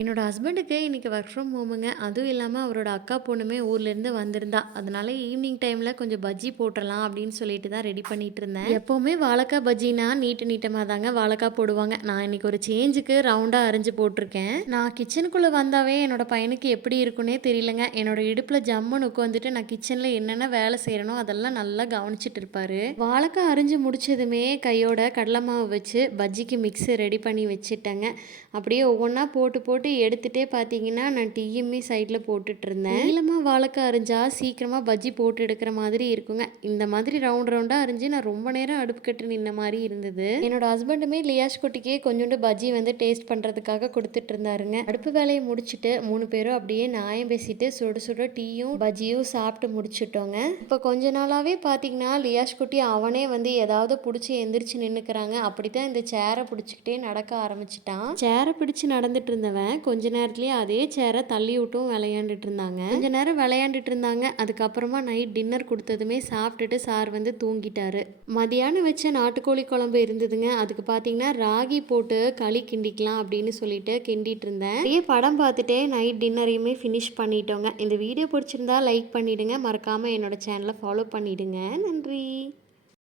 என்னோட ஹஸ்பண்டுக்கு இன்றைக்கி ஒர்க் ஃப்ரம் ஹோமுங்க. அதுவும் இல்லாமல் அவரோட அக்கா பொண்ணுமே ஊர்லேருந்து வந்திருந்தா. அதனால ஈவினிங் டைமில் கொஞ்சம் பஜ்ஜி போட்டுடலாம் அப்படின்னு சொல்லிட்டு தான் ரெடி பண்ணிகிட்டு இருந்தேன். எப்போவுமே வாழைக்காய் பஜ்ஜினா நீட்டு நீட்டமாக தாங்க வாழைக்காய் போடுவாங்க. நான் இன்னைக்கு ஒரு சேஞ்சுக்கு ரவுண்டாக அரிஞ்சு போட்டிருக்கேன். நான் கிச்சனுக்குள்ளே வந்தாவே என்னோட பையனுக்கு எப்படி இருக்குன்னே தெரியலங்க. என்னோட இடுப்பில் ஜம்முன்னு உட்காந்துட்டு நான் கிச்சனில் என்னென்ன வேலை செய்கிறனோ அதெல்லாம் நல்லா கவனிச்சிட்டு இருப்பாரு. வாழைக்காய் அரிஞ்சு முடிச்சதுமே கையோட கடலை மாவு வச்சு பஜ்ஜிக்கு மிக்ஸி ரெடி பண்ணி வச்சுட்டேங்க. அப்படியே ஒவ்வொன்றா போட்டு போட்டு எடுத்துட்டே பார்த்தீங்கன்னா நான் டீயுமே சைடில் போட்டுட்டு இருந்தேன். நீளமாக வாழைக்காய் அரிஞ்சா சீக்கிரமாக பஜ்ஜி போட்டு எடுக்கிற மாதிரி இருக்குங்க. இந்த மாதிரி ரவுண்ட் ரவுண்டாக அரிஞ்சு நான் ரொம்ப நேரம் அடுப்பு கட்டு நின்ன மாதிரி இருந்தது. என்னோட ஹஸ்பண்டுமே லியாஷ் குட்டிக்கே கொஞ்சோண்டு பஜ்ஜி வந்து டேஸ்ட் பண்ணுறதுக்காக கொடுத்துட்டு இருந்தாருங்க. அடுப்பு வேலையை முடிச்சுட்டு மூணு பேரும் அப்படியே நியாயம் பேசிட்டு சுட சுட டீயும் பஜ்ஜியும் சாப்பிட்டு முடிச்சிட்டோங்க. இப்போ கொஞ்ச நாளாவே பார்த்தீங்கன்னா லியாஷ் குட்டி அவனே வந்து ஏதாவது பிடிச்சி எந்திரிச்சு நின்னுக்கிறாங்க. அப்படித்தான் இந்த சேரை பிடிச்சிக்கிட்டே நடக்க ஆரம்பிச்சிட்டான். சேரை பிடிச்சு நடந்துட்டு இருந்தவன் கொஞ்ச நேரத்துலயே அதே சேரை தள்ளி விட்டும் விளையாண்டுட்டு இருந்தாங்க. கொஞ்ச நேரம் விளையாண்டுட்டு இருந்தாங்க. அதுக்கப்புறமா நைட் டின்னர் கொடுத்ததுமே சாப்பிட்டுட்டு சார் வந்து தூங்கிட்டாரு. மதியானம் வச்ச நாட்டுக்கோழி குழம்பு இருந்ததுங்க. அதுக்கு பார்த்தீங்கன்னா ராகி போட்டு களி கிண்டிக்கலாம் அப்படின்னு சொல்லிட்டு கிண்டிட்டு இருந்தேன். அப்படியே படம் பார்த்துட்டே நைட் டின்னரையுமே ஃபினிஷ் பண்ணிட்டோங்க. இந்த வீடியோ பிடிச்சிருந்தா லைக் பண்ணிடுங்க. மறக்காம என்னோட சேனலை ஃபாலோ பண்ணிடுங்க. நன்றி.